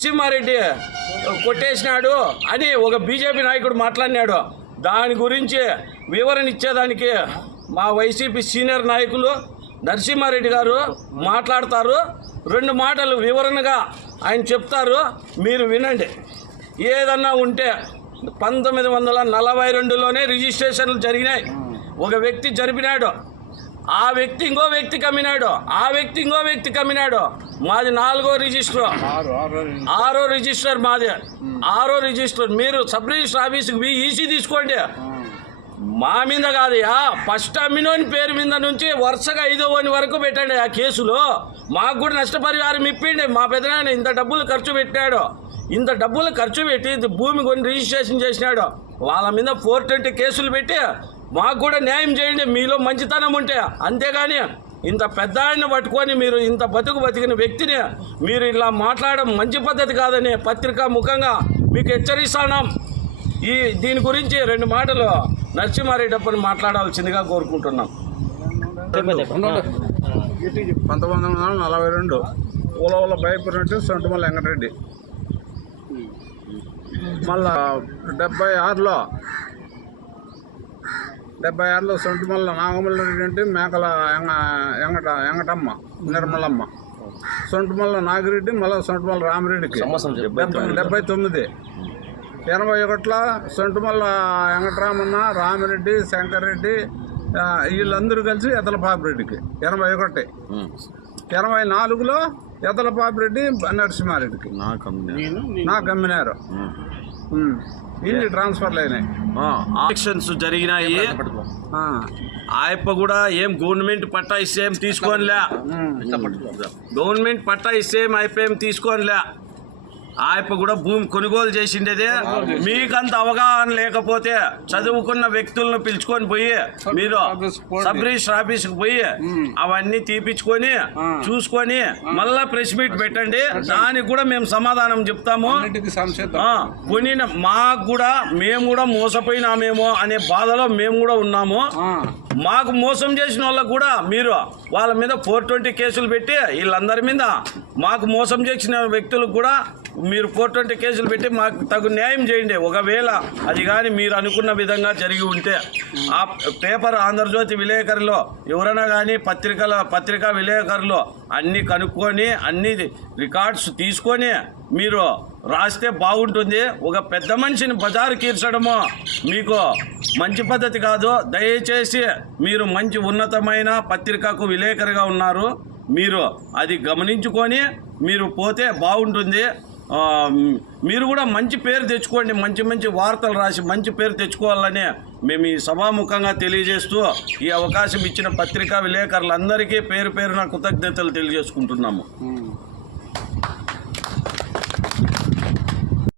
నరసింహారెడ్డి కొట్టేసినాడు అని ఒక బీజేపీ నాయకుడు మాట్లాడినాడు. దాని గురించి వివరణ ఇచ్చేదానికి మా వైసీపీ సీనియర్ నాయకులు నరసింహారెడ్డి గారు మాట్లాడతారు. రెండు మాటలు వివరణగా ఆయన చెప్తారు. మీరు వినండి. ఏదన్నా ఉంటే పంతొమ్మిది వందల నలభై రెండులోనే రిజిస్ట్రేషన్లు జరిగినాయి. ఒక వ్యక్తి జరిపినాడు ఆ వ్యక్తి ఇంకో వ్యక్తి కమ్మినాడు. ఆ వ్యక్తి ఇంకో వ్యక్తి కమ్మినాడు. మాది నాలుగో రిజిస్టర్ ఆరో రిజిస్టర్ మాది. ఆరో రిజిస్టర్ మీరు సబ్ రిజిస్టర్ ఆఫీస్కి పోయి ఈసీ తీసుకోండి. మా మీద కాదయా ఫస్ట్ అమ్మినోని పేరు మీద నుంచి వరుసగా ఐదో వని వరకు పెట్టండి ఆ కేసులో. మాకు కూడా నష్టపరిహారం ఇప్పిండి. మా పెదనాయన ఇంత డబ్బులు ఖర్చు పెట్టాడు. ఇంత డబ్బులు ఖర్చు పెట్టి భూమి కొని రిజిస్ట్రేషన్ చేసినాడు. వాళ్ళ మీద ఫోర్ ట్వంటీ కేసులు పెట్టి మాకు కూడా న్యాయం చేయండి మీలో మంచితనం ఉంటే. అంతేగాని ఇంత పెద్ద ఆయన పట్టుకొని మీరు ఇంత బతుకు బతికిన వ్యక్తిని మీరు ఇలా మాట్లాడడం మంచి పద్ధతి కాదని పత్రికా ముఖంగా మీకు హెచ్చరిస్తున్నాం ఈ దీని గురించి రెండు మాటలు నరసింహారెడ్డప్పని మాట్లాడాల్సిందిగా కోరుకుంటున్నాం. పంతొమ్మిది వందల నలభై రెండు ఉలవల భయపడినట్టు సొంటమల్ల వెంకటరెడ్డి. మళ్ళా డెబ్బై ఆరులో డెబ్బై ఆరులో సొంటమల్ల నాగమల్ల రెడ్డి అంటే మేకల ఎంగ ఎంగట ఎంగటమ్మ నిర్మలమ్మ. సొంటమల్ల నాగిరెడ్డి మళ్ళీ సొంటమల్ల రామిరెడ్డికి. డెబ్బై- తొమ్మిది. ఎనభై ఒకటిలో సొంటమల్ల వెంకటరామన్న రామిరెడ్డి శంకర్రెడ్డి వీళ్ళందరూ కలిసి ఎదలపాపిరెడ్డికి ఎనభై ఒకటి. ఎనభై నాలుగులో ఎదలపాపిరెడ్డి నరసింహారెడ్డికి. నాకు అమ్మినారు ఉమ్. ఇన్ని ట్రాన్స్ఫర్లు అయినాయి. ఎలక్షన్స్ జరిగినాయి. ఆ. ఆయప్ప కూడా ఏం గవర్నమెంట్ పట్టా ఇస్తే ఏం తీసుకోనిలే. గవర్నమెంట్ పట్టా ఇస్తే ఏం ఆయప్ప ఏం తీసుకోనిలే. ఆయప్ప కూడా భూమి కొనుగోలు చేసిండేదే. మీకంత అవగాహన లేకపోతే చదువుకున్న వ్యక్తులను పిలుచుకొని పోయి మీరు సబ్ రిజిస్టర్ ఆఫీస్కి పోయి అవన్నీ తీపిచ్చుకొని చూసుకొని మళ్ళా ప్రెస్ మీట్ పెట్టండి. దానికి కూడా మేము సమాధానం చెప్తాము. కొనిన మాకు కూడా మేము కూడా మోసపోయినామేమో అనే బాధలో మేము కూడా ఉన్నాము. మాకు మోసం చేసిన వాళ్ళకు కూడా మీరు వాళ్ళ మీద ఫోర్ ట్వంటీ కేసులు పెట్టి వీళ్ళందరి మీద మాకు మోసం చేసిన వ్యక్తులకు కూడా మీరు ఫోర్ ట్వంటీ కేసులు పెట్టి మాకు తగు న్యాయం చేయండి. ఒకవేళ అది కానీ మీరు అనుకున్న విధంగా జరిగి ఉంటే ఆ పేపర్ ఆంధ్రజ్యోతి విలేకరులు ఎవరైనా కానీ పత్రికల పత్రికా విలేకరులు అన్నీ కనుక్కొని అన్ని రికార్డ్స్ తీసుకొని మీరు రాస్తే బాగుంటుంది. ఒక పెద్ద మనిషిని బజారు కీర్చడము మీకు మంచి పద్ధతి కాదు. దయచేసి మీరు మంచి ఉన్నతమైన పత్రికకు విలేకరిగా ఉన్నారు. మీరు అది గమనించుకొని మీరు పోతే బాగుంటుంది. మీరు కూడా మంచి పేరు తెచ్చుకోండి మంచి మంచి వార్తలు రాసి మంచి పేరు తెచ్చుకోవాలని మేము ఈ సభాముఖంగా తెలియజేస్తూ ఈ అవకాశం ఇచ్చిన పత్రికా విలేకరులందరికీ పేరు పేరున కృతజ్ఞతలు తెలియజేసుకుంటున్నాము.